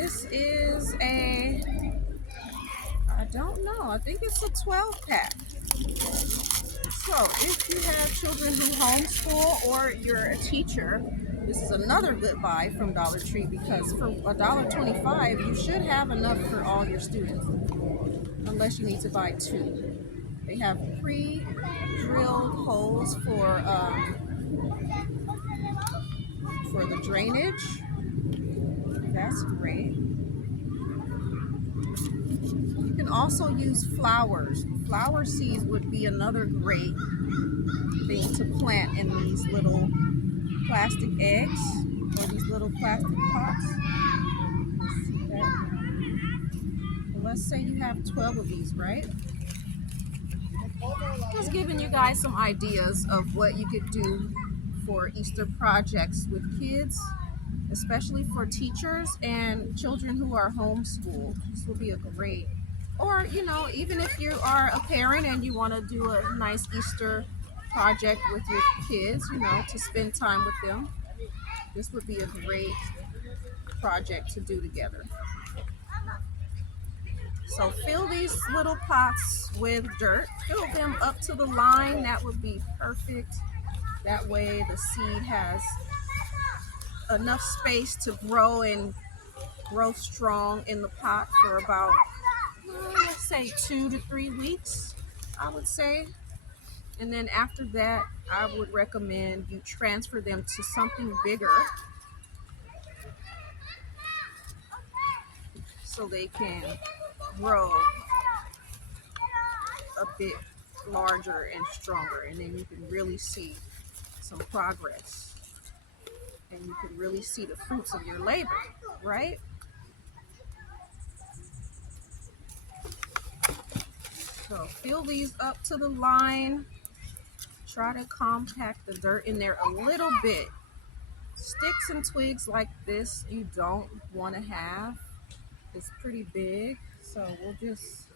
This is a, I don't know, I think it's a 12 pack. So if you have children who homeschool or you're a teacher, this is another good buy from Dollar Tree because for $1.25, you should have enough for all your students, unless you need to buy two. They have pre-drilled holes for the drainage. That's great. You can also use flowers. Flower seeds would be another great thing to plant in these little plastic eggs or these little plastic pots. See that? Well, let's say you have 12 of these, right? Just giving you guys some ideas of what you could do for Easter projects with kids, especially for teachers and children who are homeschooled. This will be a great, or even if you are a parent and you want to do a nice Easter project with your kids, to spend time with them, this would be a great project to do together. So fill these little pots with dirt, fill them up to the line. That would be perfect. That way the seed has enough space to grow and grow strong in the pot for about, let's say 2 to 3 weeks, I would say. And then after that, I would recommend you transfer them to something bigger so they can grow a bit larger and stronger, and then you can really see some progress and you can really see the fruits of your labor, right? So fill these up to the line. Try to compact the dirt in there a little bit. Sticks and twigs like this you don't want to have. It's pretty big, so we'll just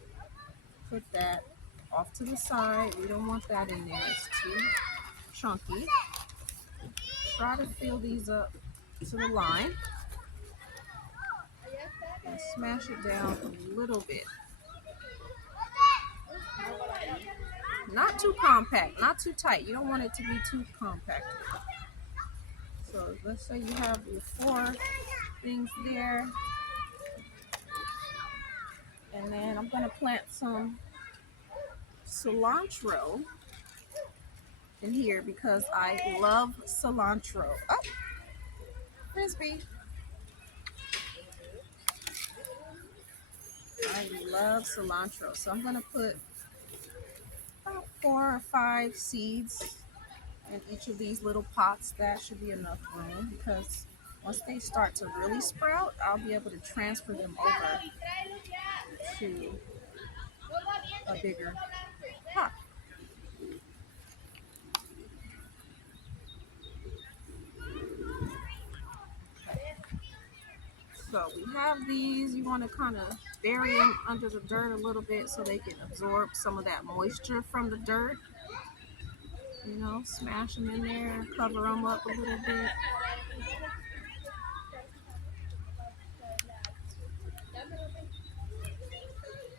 put that off to the side. We don't want that in there, it's too chunky. Try to fill these up to the line and smash it down a little bit. Not too compact, not too tight. You don't want it to be too compact. So let's say you have your 4 things there. And then I'm going to plant some cilantro in here because I love cilantro. Oh, Frisbee. I love cilantro. So I'm going to put about 4 or 5 seeds in each of these little pots. That should be enough room because once they start to really sprout, I'll be able to transfer them over to a bigger pot. So we have these. You want to kind of bury them under the dirt a little bit so they can absorb some of that moisture from the dirt. Smash them in there, cover them up a little bit.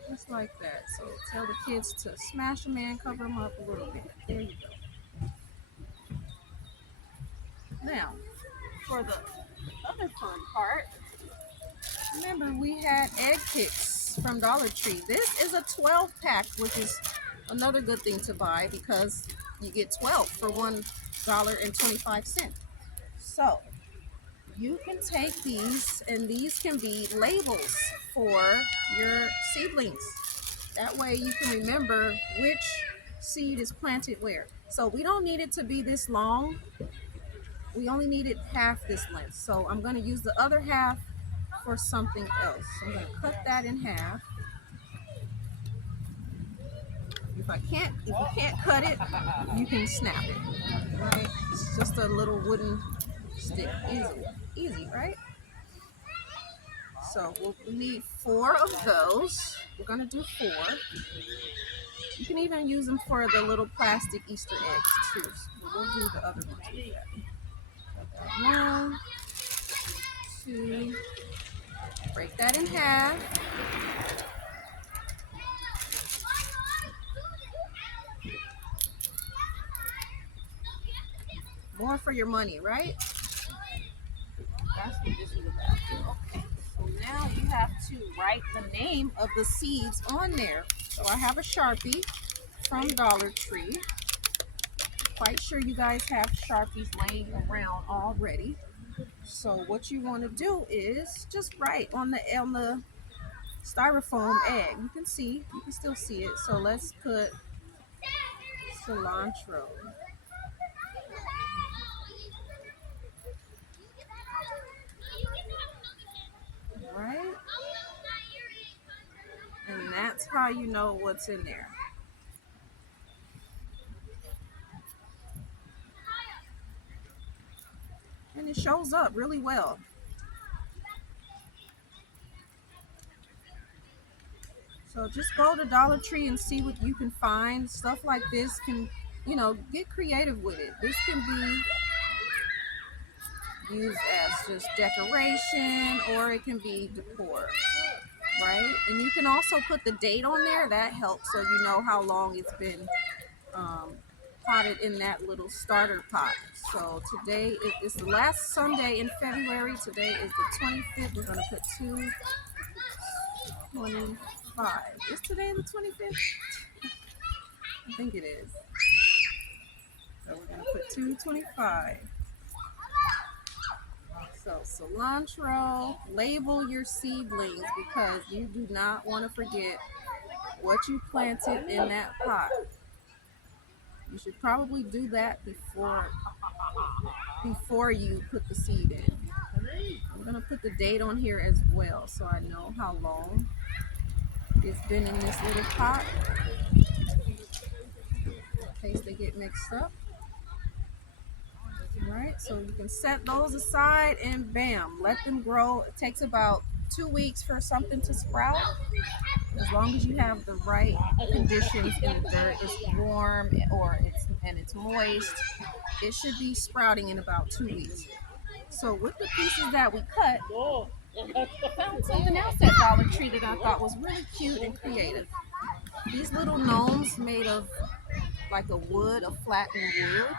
Just like that. So tell the kids to smash them in, cover them up a little bit. There you go. Now, for the other fun part, remember we had egg kits from Dollar Tree. This is a 12 pack, which is another good thing to buy because you get 12 for $1.25. So you can take these, and these can be labels for your seedlings. That way you can remember which seed is planted where. So we don't need it to be this long. We only need it half this length. So I'm going to use the other half for something else. So I'm going to cut that in half. If you can't cut it, you can snap it. Right? It's just a little wooden stick. Easy, right? So we'll need 4 of those. We're gonna do 4. You can even use them for the little plastic Easter eggs too. So we'll do the other ones with that. 1, 2, Break that in half. More for your money, right? That's what this is about. Okay, so now you have to write the name of the seeds on there. So I have a Sharpie from Dollar Tree. Quite sure you guys have Sharpies laying around already. So what you want to do is just write on the styrofoam egg. You can still see it. So let's put cilantro. Right? And that's how you know what's in there. And it shows up really well. So just go to Dollar Tree and see what you can find. Stuff like this can, get creative with it. This can be used as just decoration, or it can be decor, right? And you can also put the date on there. That helps so you know how long it's been potted in that little starter pot. So today is the last Sunday in February. Today is the 25th. We're going to put 2/25. Is today the 25th? I think it is. So we're going to put 2/25. So cilantro, label your seedlings because you do not want to forget what you planted in that pot. You should probably do that before you put the seed in. I'm going to put the date on here as well so I know how long it's been in this little pot in case they get mixed up. Right, so you can set those aside and bam, let them grow. It takes about 2 weeks for something to sprout. As long as you have the right conditions in the dirt, it's warm it's moist, it should be sprouting in about 2 weeks. So with the pieces that we cut, I found something else at Dollar Tree that I thought was really cute and creative. These little gnomes made of like a flattened wood.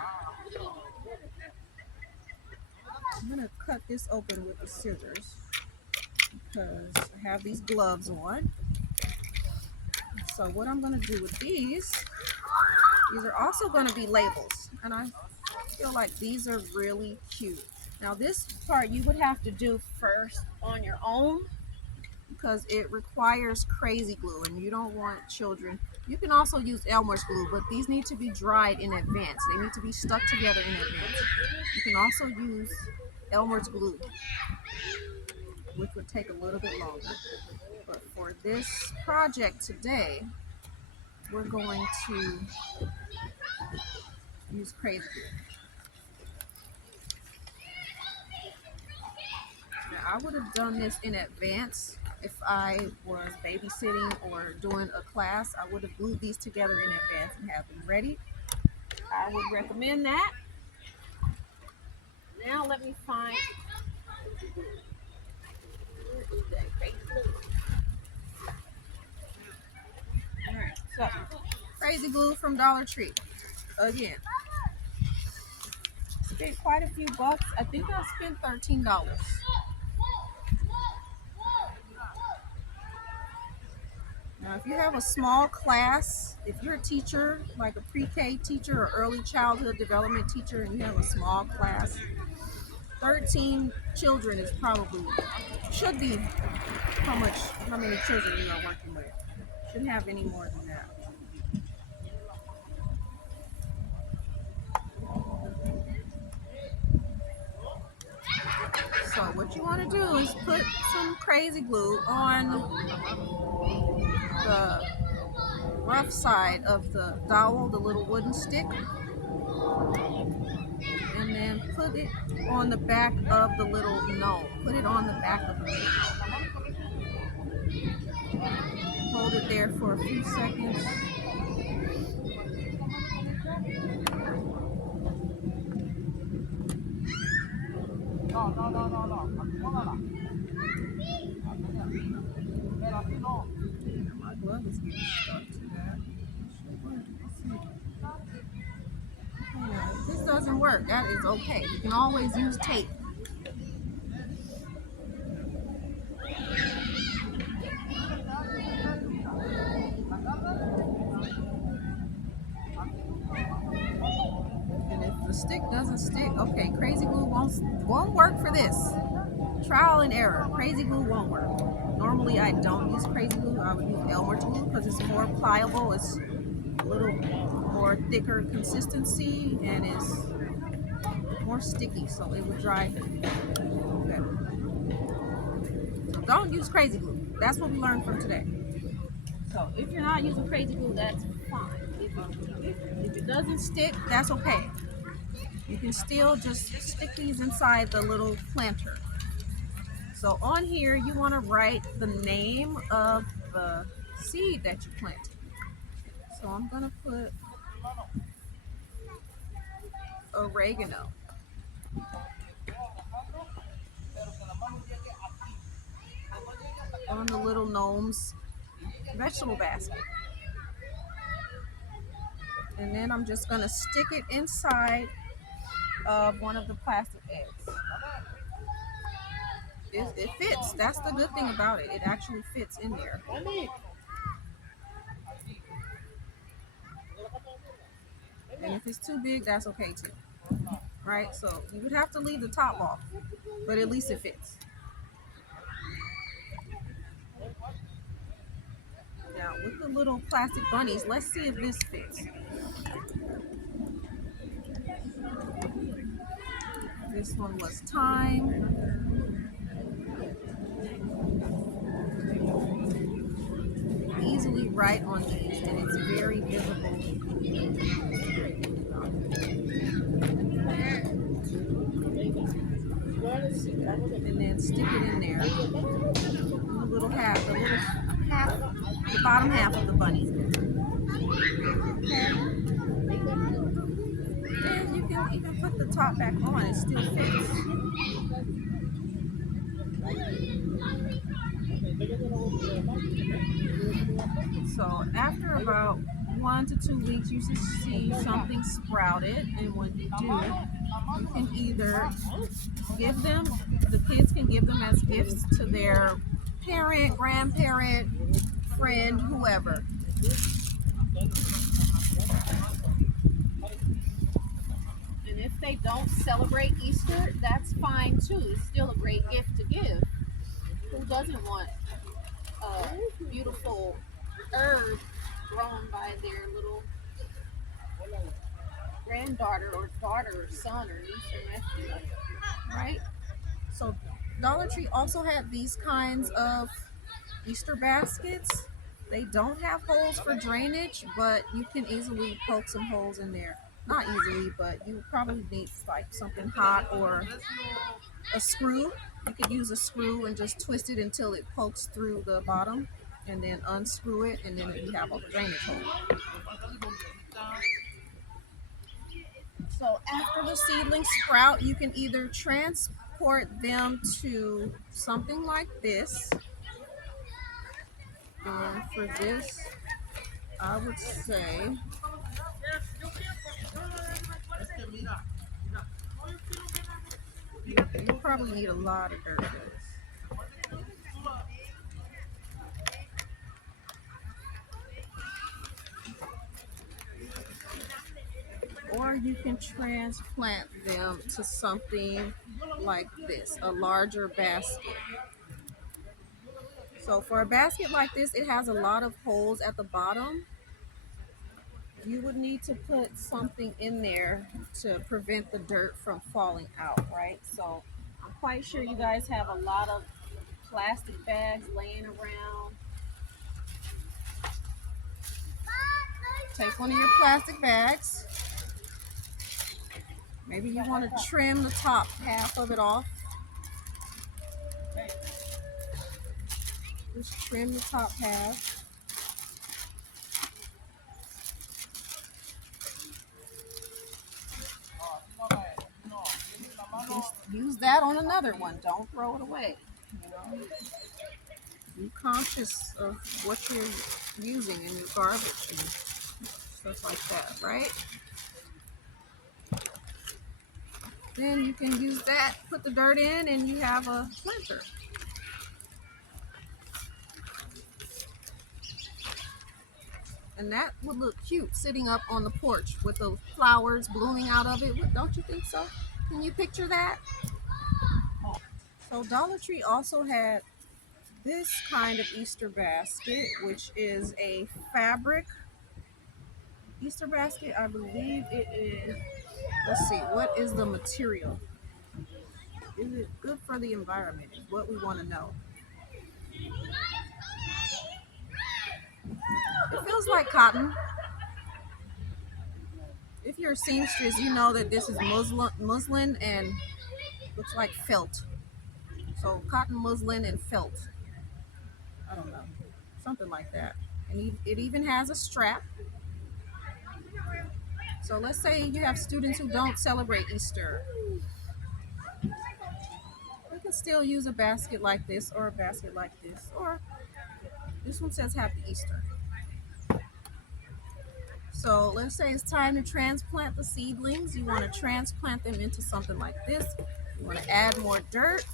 I'm gonna cut this open with the scissors because I have these gloves on. So what I'm gonna do with these are also gonna be labels, and I feel like these are really cute. Now this part you would have to do first on your own because it requires crazy glue and you don't want children. You can also use Elmer's glue, but these need to be dried in advance. They need to be stuck together in advance. You can also use Elmer's glue, which would take a little bit longer. But for this project today, we're going to use crazy glue. Now, I would have done this in advance if I was babysitting or doing a class. I would have glued these together in advance and have them ready. I would recommend that. Now let me find Alright, so crazy glue from Dollar Tree. Again, spent quite a few bucks. I think I spent $13. Now, if you have a small class, if you're a teacher, like a pre-K teacher or early childhood development teacher, and you have a small class, 13 children is should be how many children you are working with. Shouldn't have any more than that. So what you want to do is put some crazy glue on the rough side of the dowel, the little wooden stick, and then put it on the back of the little gnome. Put it on the back of the gnome. Hold it there for a few seconds. My glove is getting stuck to that. Let's see. Yeah, if this doesn't work, that is okay. You can always use tape. And if the stick doesn't stick, okay, crazy glue won't work for this. Trial and error. Crazy glue won't work. Normally I don't use crazy glue. I would use Elmer's glue because it's more pliable. It's a little more thicker consistency and is more sticky, so it would dry better. So don't use crazy glue. That's what we learned from today. So if you're not using crazy glue, that's fine. If it doesn't stick, that's okay. You can still just stick these inside the little planter. So on here, you want to write the name of the seed that you planted. So I'm going to put oregano. On the little gnome's vegetable basket. And then I'm just going to stick it inside of one of the plastic eggs. It fits. That's the good thing about it. It actually fits in there. And if it's too big, that's okay too. Right? So you would have to leave the top off, but at least it fits. Now with the little plastic bunnies, let's see if this fits. This one was thyme. Easily write on these, and it's very visible. And then stick it in there. The little half, the bottom half of the bunny. Okay. And you can even put the top back on, it still fits. So after about 1 to 2 weeks, you should see something sprouted, and when you do, you can either give them, the kids can give them as gifts to their parent, grandparent, friend, whoever. And if they don't celebrate Easter, that's fine too. It's still a great gift to give. Who doesn't want a beautiful herb grown by their little granddaughter or daughter or son or niece or nephew, right? So Dollar Tree also had these kinds of Easter baskets. They don't have holes for drainage, but you can easily poke some holes in there. Not easily, but you probably need like something hot or a screw. You could use a screw and just twist it until it pokes through the bottom, and then unscrew it, and then you have a drainage hole. So after the seedlings sprout, you can either transport them to something like this. And for this, I would say you probably need a lot of dirt for this. Or you can transplant them to something like this, a larger basket. So for a basket like this, it has a lot of holes at the bottom. You would need to put something in there to prevent the dirt from falling out, right? So I'm quite sure you guys have a lot of plastic bags laying around. Take one of your plastic bags. Maybe you want to trim the top half of it off. Just trim the top half. Just use that on another one. Don't throw it away. You know? Be conscious of what you're using in your garbage and stuff like that, right? Then you can use that, put the dirt in, and you have a planter. And that would look cute sitting up on the porch with the flowers blooming out of it. Don't you think so? Can you picture that? So Dollar Tree also had this kind of Easter basket, which is a fabric Easter basket. I believe it is, let's see, what is the material? Is it good for the environment? Is what we want to know. It feels like cotton. If you're a seamstress, you know that this is muslin and looks like felt. So cotton, muslin, and felt. I don't know, something like that. And it even has a strap. So let's say you have students who don't celebrate Easter. We can still use a basket like this or a basket like this. Or this one says Happy Easter. So let's say it's time to transplant the seedlings. You want to transplant them into something like this. You want to add more dirt.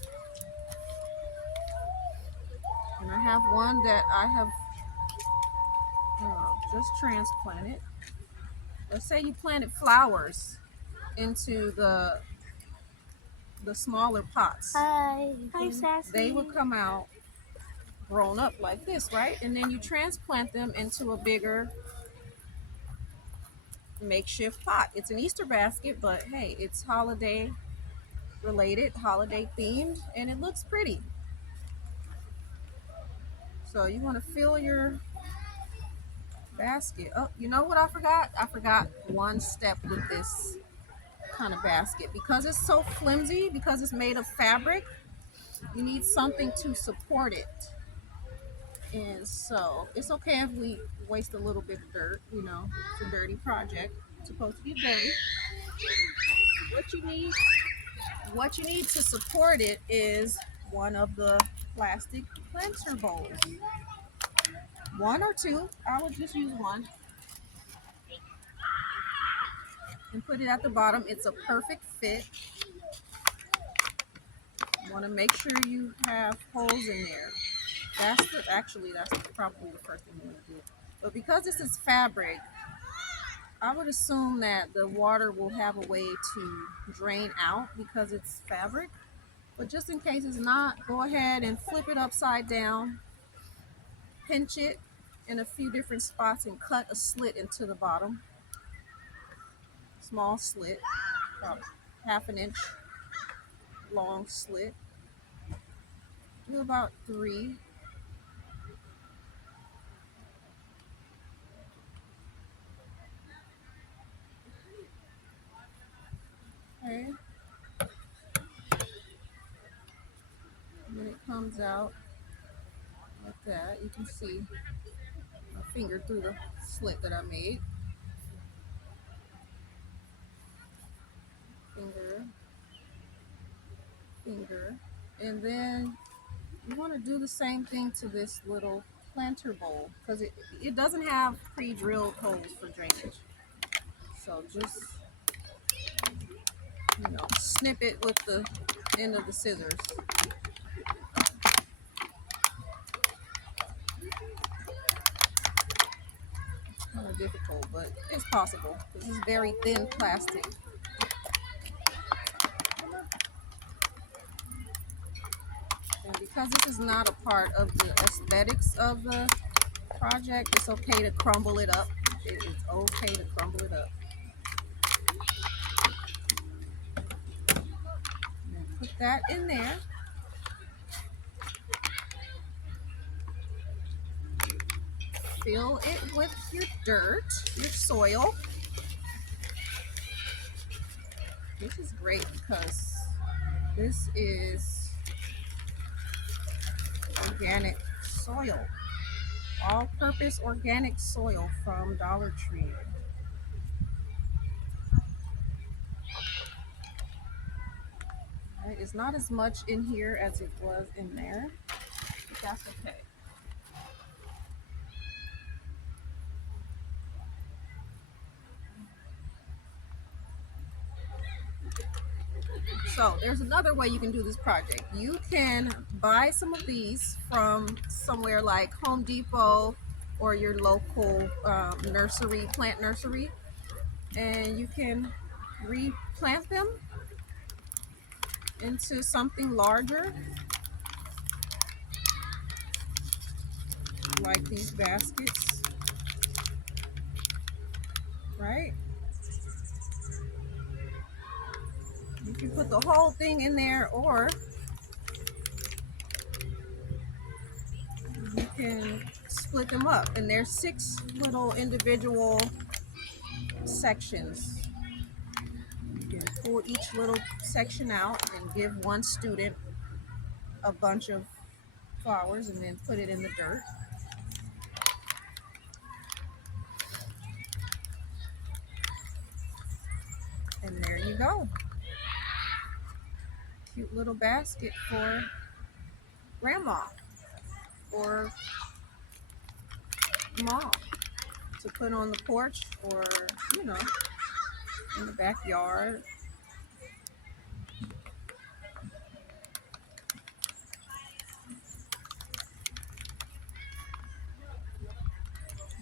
And I have one that I have just transplanted. Let's say you planted flowers into the smaller pots. Hi, Sassy. They would come out grown up like this, right? And then you transplant them into a bigger makeshift pot. It's an Easter basket, but hey, it's holiday related, holiday themed, and it looks pretty. So you want to fill your basket. Oh, you know what I forgot? I forgot one step with this kind of basket. Because it's so flimsy, because it's made of fabric, you need something to support it. And so it's okay if we waste a little bit of dirt, it's a dirty project. It's supposed to be dirty. What you need, what you need to support it is one of the plastic planter bowls. One or two. I would just use one. And put it at the bottom. It's a perfect fit. You want to make sure you have holes in there. That's probably the first thing you want to do. But because this is fabric, I would assume that the water will have a way to drain out because it's fabric. But just in case it's not, go ahead and flip it upside down, pinch it in a few different spots, and cut a slit into the bottom. Small slit, about half an inch long slit. Do about 3. Okay. When it comes out like that, you can see my finger through the slit that I made. Finger, finger. And then you want to do the same thing to this little planter bowl because it doesn't have pre-drilled holes for drainage. So just, snip it with the end of the scissors. It's kind of difficult, but it's possible. This is very thin plastic. And because this is not a part of the aesthetics of the project, it's okay to crumble it up. It is okay to crumble it up. And put that in there. Fill it with your dirt, your soil. This is great because this is organic soil, all-purpose organic soil from Dollar Tree. Right, it's not as much in here as it was in there, but that's okay. So there's another way you can do this project. You can buy some of these from somewhere like Home Depot or your local nursery, plant nursery, and you can replant them into something larger, like these baskets, right? You can put the whole thing in there, or you can split them up, and there's 6 little individual sections. You can pull each little section out and give one student a bunch of flowers and then put it in the dirt. And there you go. Cute little basket for grandma or mom to put on the porch, or, you know, in the backyard.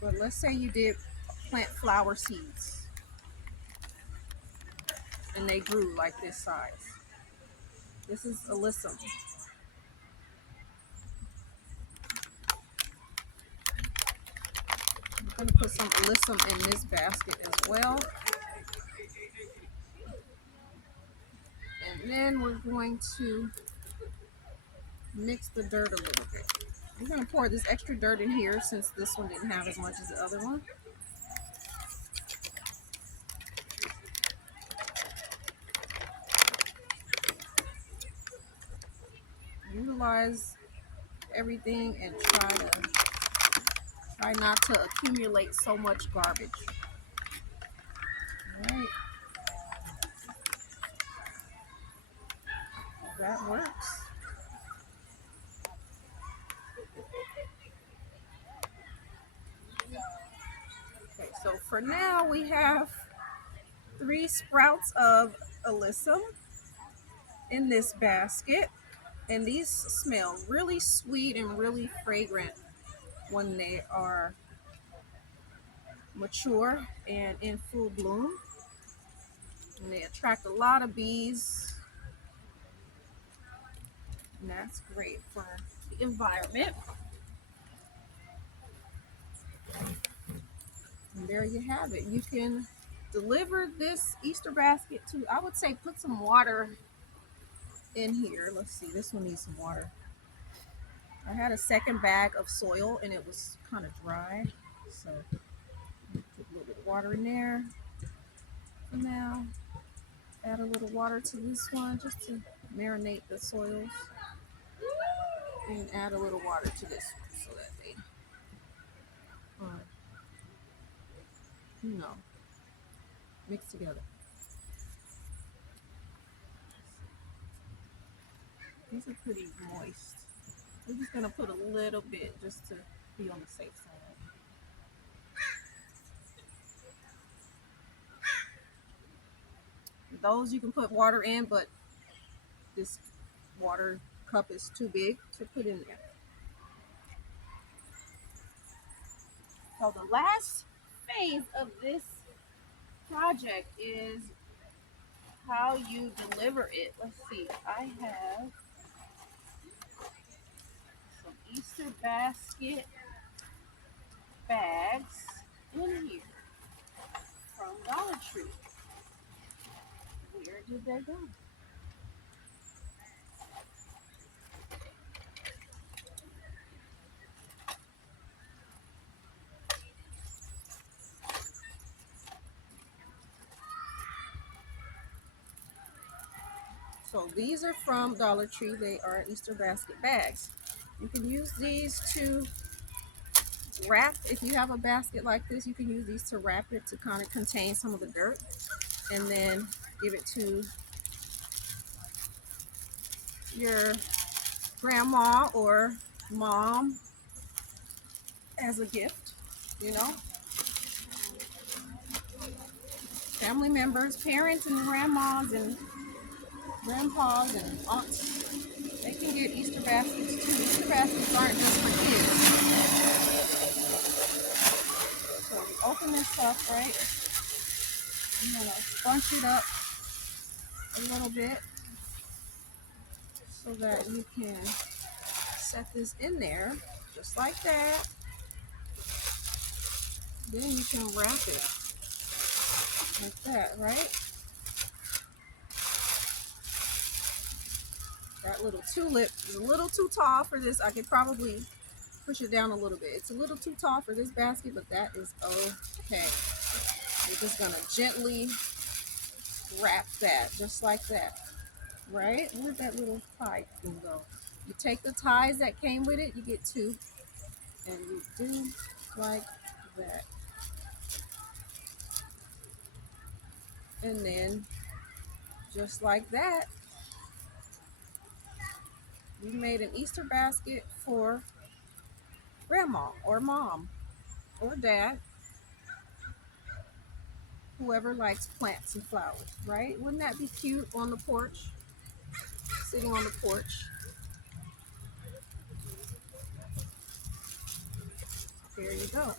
But let's say you did plant flower seeds and they grew like this size. This is alyssum. I'm going to put some alyssum in this basket as well. And then we're going to mix the dirt a little bit. I'm going to pour this extra dirt in here since this one didn't have as much as the other one. Utilize everything and try not to accumulate so much garbage. All right. That works. Okay, so for now we have 3 sprouts of alyssum in this basket, and these smell really sweet and really fragrant when they are mature and in full bloom, and they attract a lot of bees, and that's great for the environment. And there you have it. You can deliver this Easter basket to, I would say, put some water in here. Let's see, this one needs some water. I had a second bag of soil and it was kind of dry, so put a little bit of water in there for now. Add a little water to this one just to marinate the soils, and add a little water to this one so that they you know, mix together. These are pretty moist. We're just gonna put a little bit just to be on the safe side. Those you can put water in, but this water cup is too big to put in there. So the last phase of this project is how you deliver it. Let's see, I have some Easter basket bags in here from Dollar Tree. Where did they go? So these are from Dollar Tree. They are Easter basket bags. You can use these to wrap. If you have a basket like this, you can use these to wrap it to kind of contain some of the dirt, and then give it to your grandma or mom as a gift, you know. Family members, parents and grandmas and grandpas and aunts, they can get Easter baskets too. Easter baskets aren't just for kids. So you open this up, right? I'm gonna bunch it up a little bit so that you can set this in there just like that. Then you can wrap it like that, right? That little tulip is a little too tall for this. I could probably push it down a little bit. It's a little too tall for this basket, but that is okay. You're just gonna gently wrap that just like that, right? Where'd that little tie thing go? You take the ties that came with it, you get two, and you do like that. And then just like that, you made an Easter basket for grandma or mom or dad, whoever likes plants and flowers, right? Wouldn't that be cute on the porch? Sitting on the porch. There you go.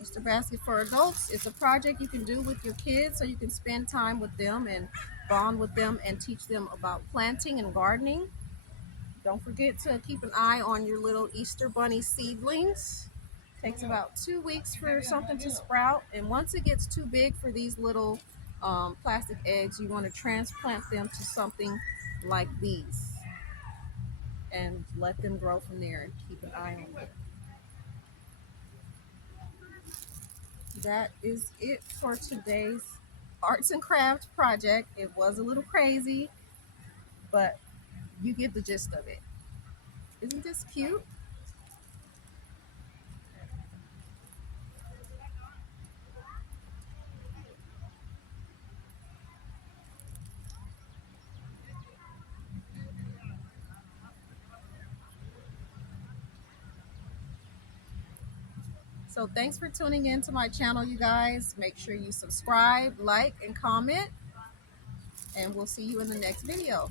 Easter basket for adults. It's a project you can do with your kids so you can spend time with them and bond with them and teach them about planting and gardening. Don't forget to keep an eye on your little Easter bunny seedlings. Takes about 2 weeks for something to sprout, and once it gets too big for these little plastic eggs, you want to transplant them to something like these and let them grow from there and keep an eye on them. That is it for today's arts and crafts project. It was a little crazy, but you get the gist of it. Isn't this cute? So thanks for tuning in to my channel, you guys. Make sure you subscribe, like, and comment, and we'll see you in the next video.